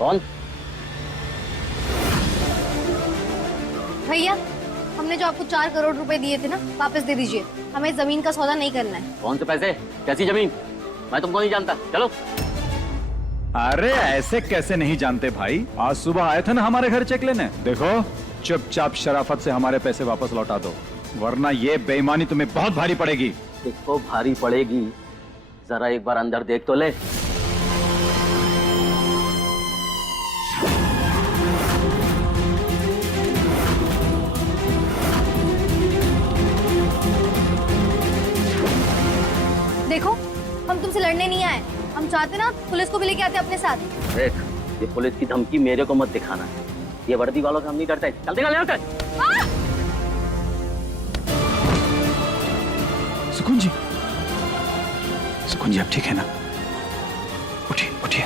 कौन? भैया, हमने जो आपको 4 करोड़ रुपए दिए थे ना, वापस दे दीजिए। हमें जमीन का सौदा नहीं करना है। कौन से पैसे? कैसी जमीन? मैं तुमको नहीं जानता, चलो। अरे ऐसे कैसे नहीं जानते भाई? आज सुबह आए थे ना हमारे घर चेक लेने। देखो, चुपचाप शराफत से हमारे पैसे वापस लौटा दो, वरना ये बेईमानी तुम्हें बहुत भारी पड़ेगी। देखो भारी पड़ेगी, जरा एक बार अंदर देख तो ले। देखो, हम तुमसे लड़ने नहीं आए। हम चाहते ना पुलिस को भी लेके आते अपने साथ। देख, ये पुलिस की धमकी मेरे को मत दिखाना। ये वर्दी वालों से हम नहीं डरते। चल निकल यहाँ से। सुकून जी, सुकून जी आप ठीक है ना? उठिए उठिए।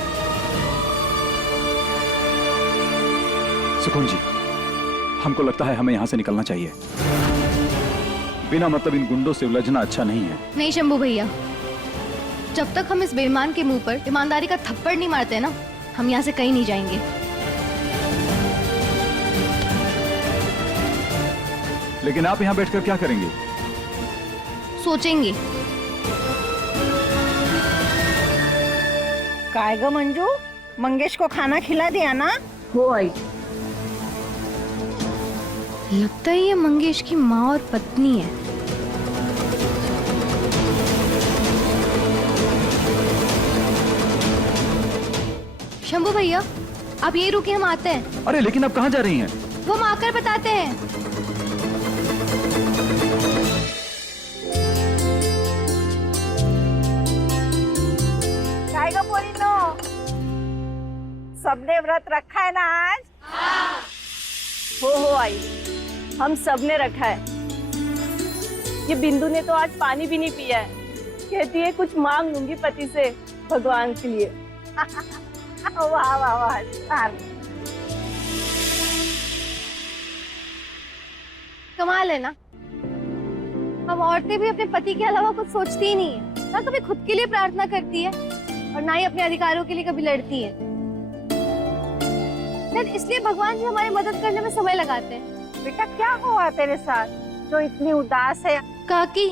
सुकून जी, हमको लगता है हमें यहाँ से निकलना चाहिए। बिना मतलब इन गुंडों से उलझना अच्छा नहीं है। नहीं शंभू भैया, जब तक हम इस बेईमान के मुंह पर ईमानदारी का थप्पड़ नहीं मारते ना, हम यहाँ से कहीं नहीं जाएंगे। लेकिन आप यहाँ बैठकर क्या करेंगे? सोचेंगे। काय ग मंजू, मंगेश को खाना खिला दिया ना? हो आई। लगता है ये मंगेश की माँ और पत्नी है। शंभू भैया, आप यही रुके, हम आते हैं। अरे लेकिन आप कहाँ जा रही हैं? वो हम आकर बताते हैं। काय ग पोरीनो, सबने व्रत रखा है ना आज? हो आई, हम सब ने रखा है। ये बिंदु ने तो आज पानी भी नहीं पिया है। कहती है कुछ मांग लूंगी पति से भगवान के लिए। वाह वाह वाह, कमाल है ना, हम औरतें भी अपने पति के अलावा कुछ सोचती ही नहीं है। ना कभी खुद के लिए प्रार्थना करती है और ना ही अपने अधिकारों के लिए कभी लड़ती है। शायद इसलिए भगवान जी हमारी मदद करने में समय लगाते हैं। बेटा क्या हुआ तेरे साथ जो इतनी उदास है? काकी,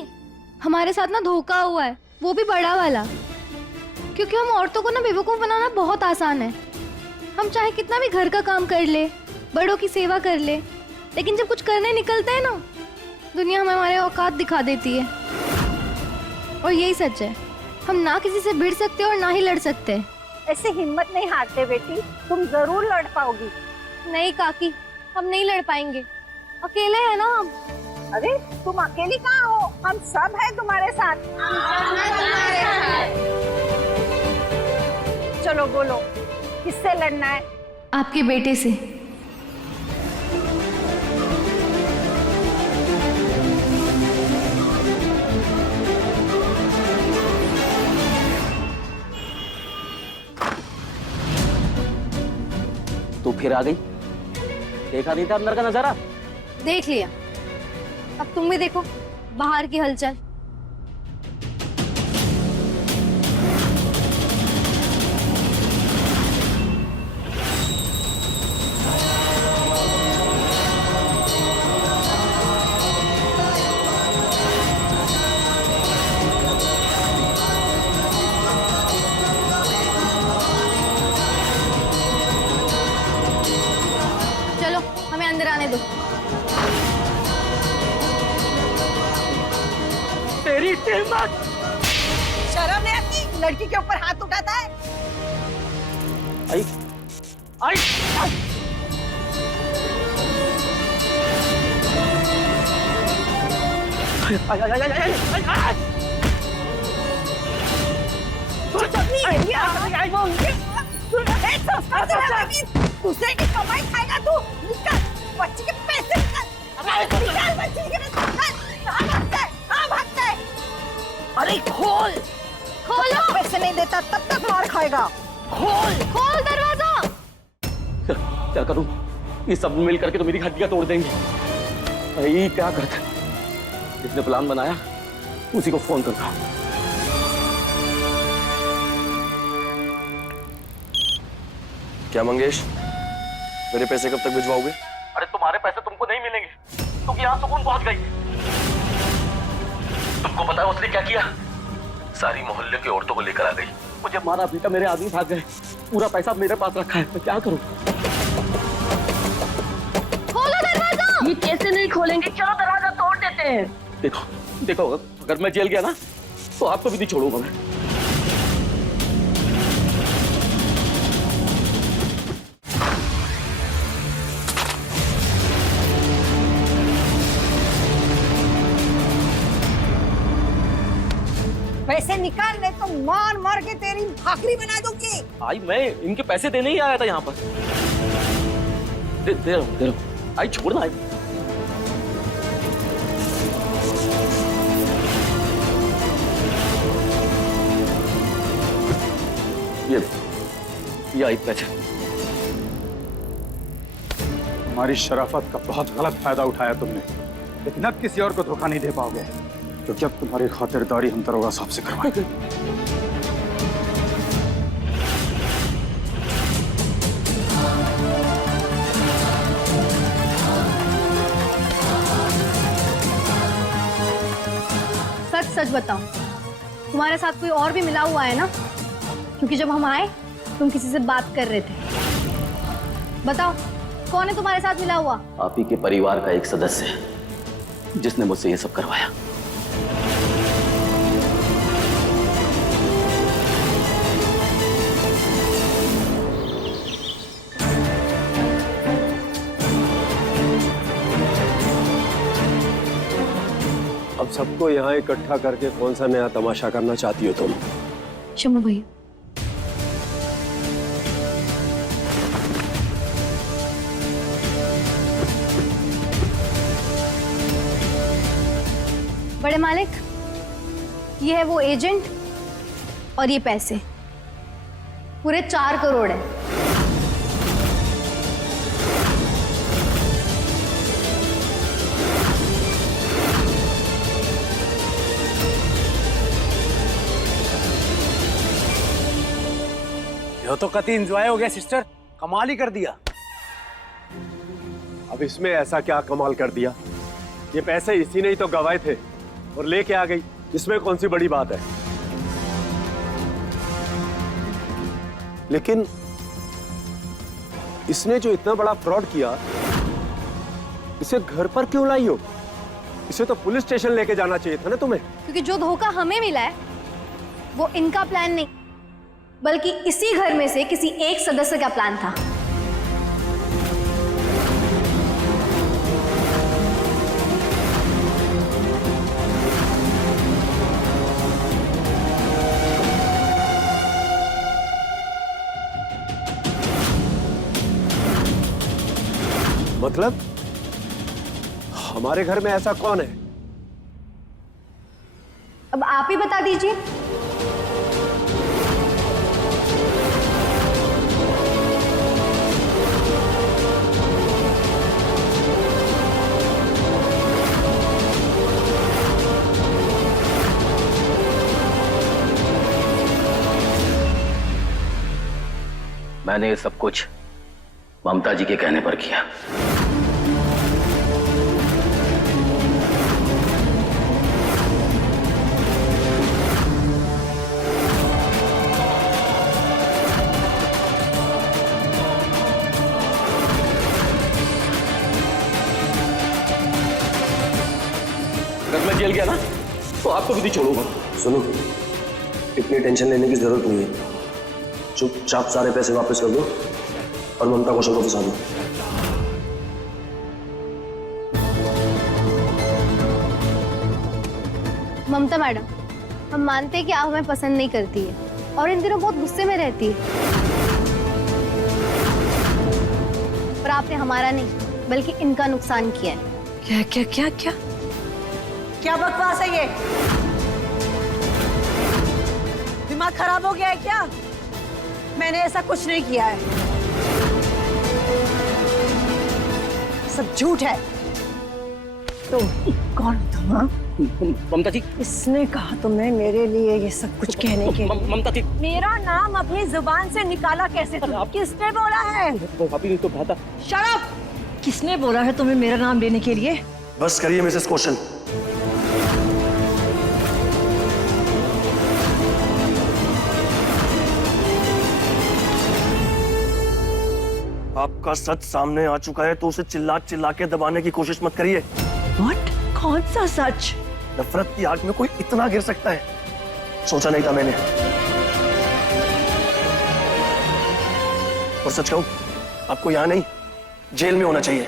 हमारे साथ ना धोखा हुआ है, वो भी बड़ा वाला। क्योंकि हम औरतों को ना बेवकूफ बनाना बहुत आसान है। हम चाहे कितना भी घर का काम कर ले, बड़ों की सेवा कर ले, लेकिन जब कुछ करने निकलते हैं ना, दुनिया हमें हमारे औकात दिखा देती है। और यही सच है, हम ना किसी से भिड़ सकते और ना ही लड़ सकते। ऐसे हिम्मत नहीं हारते बेटी, तुम जरूर लड़ पाओगी। नहीं काकी, हम नहीं लड़ पाएंगे, अकेले हैं ना हम। अरे तुम अकेली कहाँ हो, हम सब हैं तुम्हारे साथ। चलो बोलो, किससे लड़ना है? आपके बेटे से। तू फिर आ गई? देखा नहीं था अंदर का नजारा? देख लिया, अब तुम भी देखो बाहर की हलचल। चलो हमें अंदर आने दो। तेरी हिम्मत! शर्म नहीं आती? लड़की के ऊपर हाथ उठाता है? आई आई आई। दूसरे की कमाई खाएगा तू? निकल, बच्ची के पैसे निकल। निकल बच्ची के पैसे। कहाँ भागता है? कहाँ भागता है? अरे खोल, खोलो। पैसे नहीं देता तब तक मार खाएगा। खोल, खोल दरवाजा। क्या करूं? ये सब मिल करके तो मेरी हड्डियां तोड़ देंगे। अरे क्या करता? जिसने प्लान बनाया उसी को फोन करता हूं। क्या मंगेश, मेरे पैसे कब तक भिजवाओगे? अरे तुम्हारे पैसे तुमको नहीं मिलेंगे, क्योंकि यहाँ सुकून पहुंच गई। तुमको पता है उसने क्या किया? सारी मोहल्ले की औरतों को लेकर आ गई, मुझे मारा पीटा, मेरे आदमी भाग गए, पूरा पैसा मेरे पास रखा है, मैं क्या करूं? खोलो दरवाजा। ये कैसे नहीं खोलेंगे? चलो दरवाजा तोड़ देते हैं। देखो देखो, अगर मैं जेल गया ना तो आपको भी नहीं छोड़ूंगा मैं। पैसे निकाल ले तो मार मार के तेरी भाकरी बना दूंगी। आई मैं इनके पैसे देने ही आया था यहाँ पर। दे रहा हूँ। आई छोड़ना आई। ये आई पैसे। हमारी शराफत का बहुत गलत फायदा उठाया तुमने, लेकिन अब किसी और को धोखा नहीं दे पाओगे, क्योंकि अब तुम्हारी खातिरदारी हम दरोगा साहब से करवाएंगे। सच सच बताओ, तुम्हारे साथ कोई और भी मिला हुआ है ना? क्योंकि जब हम आए तुम किसी से बात कर रहे थे। बताओ कौन है तुम्हारे साथ मिला हुआ? आप ही के परिवार का एक सदस्य है जिसने मुझसे ये सब करवाया। अब सबको यहाँ इकट्ठा करके कौन सा नया तमाशा करना चाहती हो तुम? शम्भू भैया, बड़े मालिक, ये है वो एजेंट और ये पैसे, पूरे 4 करोड़ है। ये तो कति एंजॉय हो गया सिस्टर, कमाल ही कर दिया। अब इसमें ऐसा क्या कमाल कर दिया? ये पैसे इसी ने ही तो गवाए थे और लेके आ गई, इसमें कौन सी बड़ी बात है? लेकिन इसने जो इतना बड़ा फ्रॉड किया, इसे घर पर क्यों लाई हो? इसे तो पुलिस स्टेशन लेके जाना चाहिए था ना तुम्हें। क्योंकि जो धोखा हमें मिला है वो इनका प्लान नहीं, बल्कि इसी घर में से किसी एक सदस्य का प्लान था। मतलब हमारे घर में ऐसा कौन है? अब आप ही बता दीजिए। मैंने ये सब कुछ ममता जी के कहने पर किया। अगर मैं जेल गया ना तो आपको भी नहीं छोड़ूंगा। सुनो, इतनी टेंशन लेने की जरूरत नहीं है। चुपचाप सारे पैसे वापस कर दो और ममता कौशल को फंसा दो। ममता मैडम, हम मानते हैं कि आप हमें पसंद नहीं करती है और इन दिनों बहुत गुस्से में रहती है, पर आपने हमारा नहीं बल्कि इनका नुकसान किया है। क्या क्या क्या क्या क्या बकवास है ये? दिमाग खराब हो गया है क्या? मैंने ऐसा कुछ नहीं किया है, सब झूठ है। तुम? कौन हो तुम? हाँ? ममता जी, किसने कहा तुम्हें मेरे लिए ये सब कुछ कहने के लिए? ममता जी, मेरा नाम अपनी जुबान से निकाला कैसे तुम? किसने बोला है? वो भाभी ने तो कहा था। Shut up! किसने बोला है तुम्हें मेरा नाम लेने के लिए? बस करिए मिसेस कौशल। आपका सच सामने आ चुका है तो उसे चिल्ला चिल्ला के दबाने की कोशिश मत करिए। व्हाट? कौन सा सच? नफरत की आग में कोई इतना गिर सकता है, सोचा नहीं था मैंने। और सच कहूं, आपको यहां नहीं, जेल में होना चाहिए।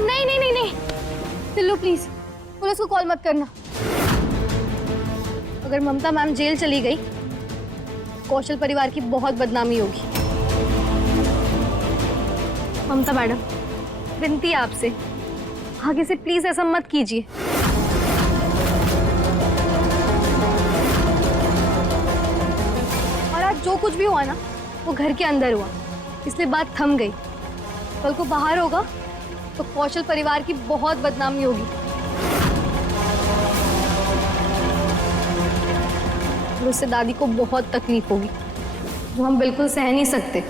नहीं नहीं नहीं नहीं, सिल्लू प्लीज पुलिस को कॉल मत करना। अगर ममता मैम जेल चली गई, कौशल परिवार की बहुत बदनामी होगी। ममता मैडम, विनती है आपसे, आगे से प्लीज ऐसा मत कीजिए। और आज जो कुछ भी हुआ ना, वो घर के अंदर हुआ, इसलिए बात थम गई। कल को बाहर होगा तो कौशल परिवार की बहुत बदनामी होगी और उससे दादी को बहुत तकलीफ होगी, जो हम बिल्कुल सह नहीं सकते।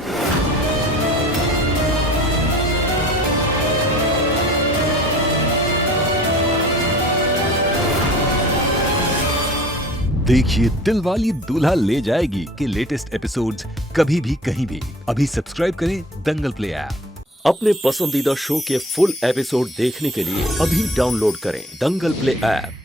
देखिए दिलवाली दूल्हा ले जाएगी के लेटेस्ट एपिसोड्स कभी भी कहीं भी। अभी सब्सक्राइब करें दंगल प्ले ऐप। अपने पसंदीदा शो के फुल एपिसोड देखने के लिए अभी डाउनलोड करें दंगल प्ले ऐप।